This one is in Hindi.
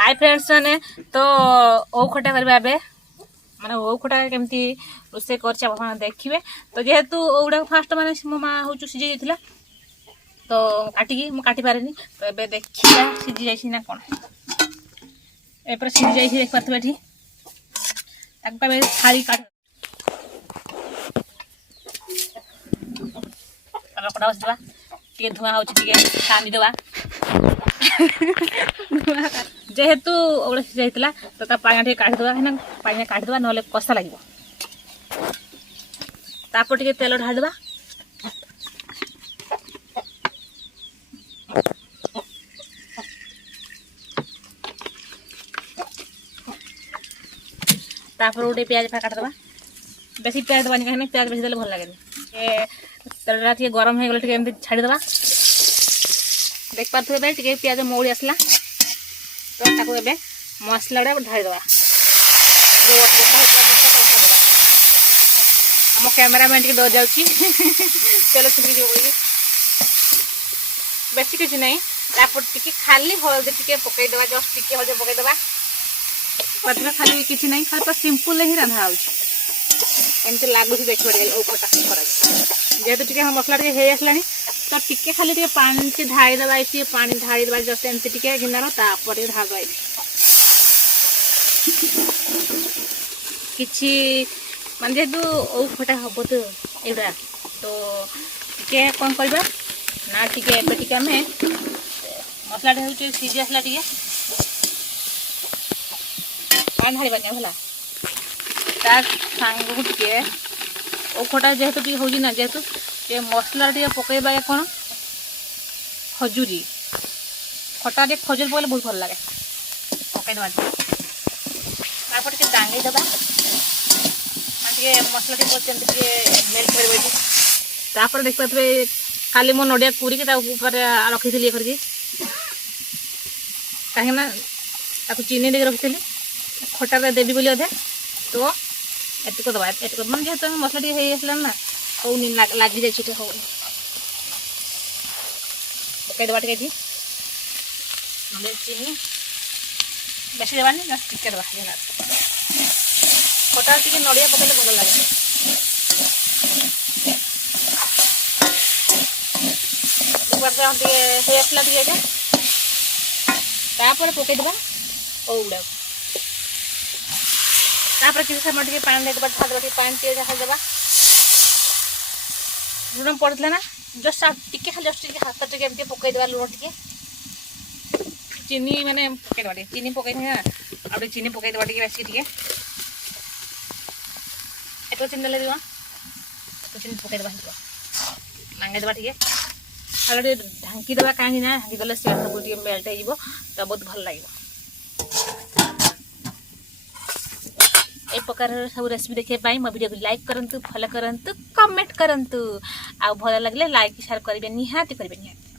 हाय फ्रेंड्स मैंने तो ओ खटा करबे आबे माने ओ खटा केमती रोसे करछ आपण देखिबे। तो जेहेतु ओडा फास्ट माने मो मा होचु सिजे जैथिला तो काटी पारेनी। तो एबे देखिबा सिजी जाइछि ना कोन। ए पर सिजी जाइछि देख पाथबे एठी ताक पाबे थाली काट कड़ा बसवा टे धुआ होछि टिके कानी देवा जेहेतु ओडा सिजे जैथिला तो ता पानी टे काट देवा है पानी काट देवा नले कसा लागिवो। तापर टिके तेल ढाल देवा तापर गोटे प्याज काट देवा। बेसी प्याज देवानी कहीं प्याज बेसी देले भल लागे। तेलटा टे गरम हो गले टे एमती छाड़ी देवा। देख पाथबे बे टे प्याज मौली आसला तो ताको एबे मसला ढाली देवा। हम कैमरामैन के डर जाउची तेल छुटी जो बेसी किछ नहीं। तापर टिके खाली हल्दी टिके पकई देवा जस्ट टिके हल्दी पकई देवा। पतला खाली किछ नहीं खाली पर सिंपल ही रंधा आउची एमते लागु छी देख पड़े ओ कटा करा जेहेतु टिके हम मसला टिके हे आसलानी तो टिके खाली टिके पानी से ढाई देवा। इसी पानी ढाई देवा जस्ट एमते टिके गिनारो तापर टिके ढाल देवा किछि मान जेहेतु ओ खटा हबो तो एडा तो टिके कोन करबा ना टिके एबे टिके हमें मसला ढे होचे सीजे आसला टिके पानी ढाली बानी भला तार सांग टिके ओ खटा जेहेतु टिके होजी ना जेहेतु ये मसला टिके पकेबा कोन खजूरी खटा टिके खजूर बोले बहुत भल लागे पकई दवा। तापर टिके डांगी दबा टे मसला टे मेल्ट कर तापर देख पाते खाली मो नड़िया कुरी रखी थी करके कहीं चीनी दे रखी खटा देवी बोली अधे तो एतक दबा एतक मैं जेहतु मसला टे आसला ना हो लगी जाए हो पकई दबा टे चीनी बेसी देवानी टिके दबा खटा टिके नड़िया पकड़े भल लगे। आसला टे तापर पकई देवा ओडा तापर किसी समय टे पानी देवा ढाल देवा पानी टे ढाल देवा लुण पड़ता ना जस्ट टिके खाली जस्ट हाथ टे एमती पकई देवा लुण टे चीनी माने पकई देवा चीनी पकई ना आ चीनी पकई देवा टे बेसी टे एतो चिन्ह ले दिवा तो चिन्ह पकई देवा मांगे देवा टे अलरेडी ढांकी देवा कहीं ना ढांकी देले से सब टे मेल्ट हो जिवो तो बहुत भल लागिवो। ए प्रकार सब रेसिपी देखिए पाई मो वीडियो को लाइक करंतु फॉलो करंतु कमेंट करंतु आ भल लागले लाइक शेयर करिवे निहाती करिवे निहाती।